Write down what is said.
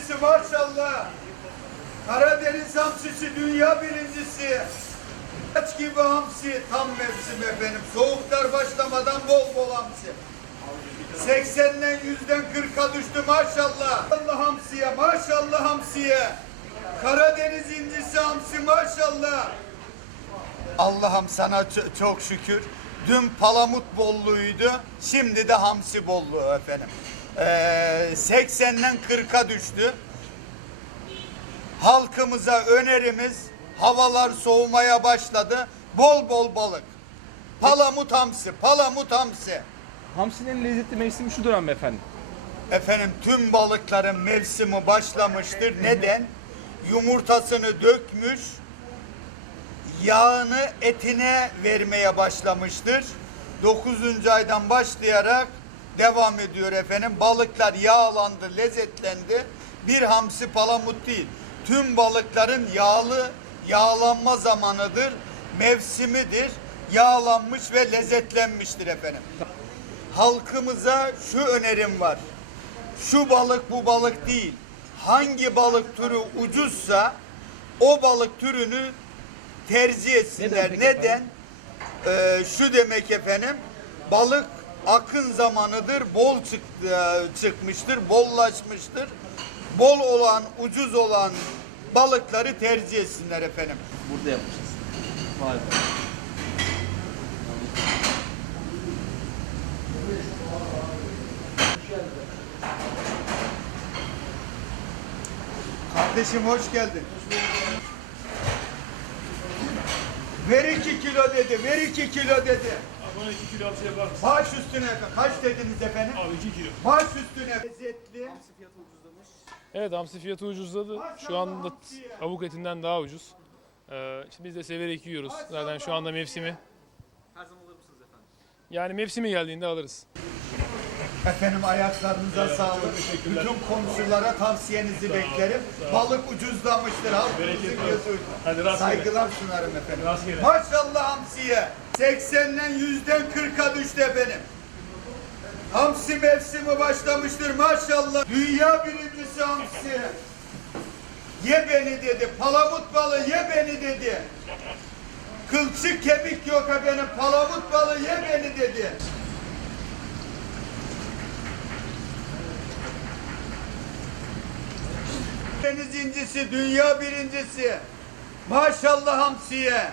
hamsisi maşallah. Karadeniz hamsisi dünya birincisi. Kaç gibi hamsi tam mevsim efendim. Soğuklar başlamadan bol bol hamsi. 80'den 100'den 40'a düştü maşallah. Allah hamsiye maşallah hamsiye. Karadeniz incisi hamsi maşallah. Allah'ım sana çok şükür. Dün palamut bolluydu. Şimdi de hamsi bolluğu efendim. Ee, 80'den 40'a düştü. Halkımıza önerimiz havalar soğumaya başladı. Bol bol balık. Palamut hamsi, palamut hamsi. Hamsinin lezzetli mevsimi şudur hanımefendi. Efendim tüm balıkların mevsimi başlamıştır. Neden? Yumurtasını dökmüş, yağını etine vermeye başlamıştır. 9. aydan başlayarak devam ediyor efendim. Balıklar yağlandı, lezzetlendi. Bir hamsi palamut değil. Tüm balıkların yağlı yağlanma zamanıdır, mevsimidir. Yağlanmış ve lezzetlenmiştir efendim. Halkımıza şu önerim var şu balık bu balık değil. Hangi balık türü ucuzsa o balık türünü tercih etsinler. Neden Neden? Ee, şu demek efendim. Balık akın zamanıdır. Bol çıktı, çıkmıştır, bollaşmıştır. Bol olan, ucuz olan balıkları tercih etsinler efendim. Burada yapmışız. Vay be. Kardeşim hoş geldin. Ver iki kilo dedi, ver iki kilo dedi. Bana 2 kilo hamsi yapar mısın? Baş üstüne. Kaç dediniz efendim? Abi 2 kilo. Baş üstüne. Lezzetli. Evet hamsi fiyatı ucuzladı. Şu anda tavuk etinden daha ucuz. Ee, işte biz de severek yiyoruz. Zaten şu anda mevsimi. Her zaman alır mısınız efendim? Yani mevsimi geldiğinde alırız. Efendim ayaklarınıza sağlık. Bütün komşulara tavsiyenizi beklerim. Balık ucuzlamıştır. Halkımızın gözü. Saygılar sunarım efendim. Rastgele. Maşallah hamsiye. 80'den 100'den 40'a düştü efendim. Hamsi mevsimi başlamıştır maşallah. Dünya birincisi hamsi. Ye beni dedi. Palamut balığı ye beni dedi. Kılçık kemik yok efendim. Palamut balığı ye beni dedi. Deniz incisi, dünya birincisi. Maşallah hamsiye.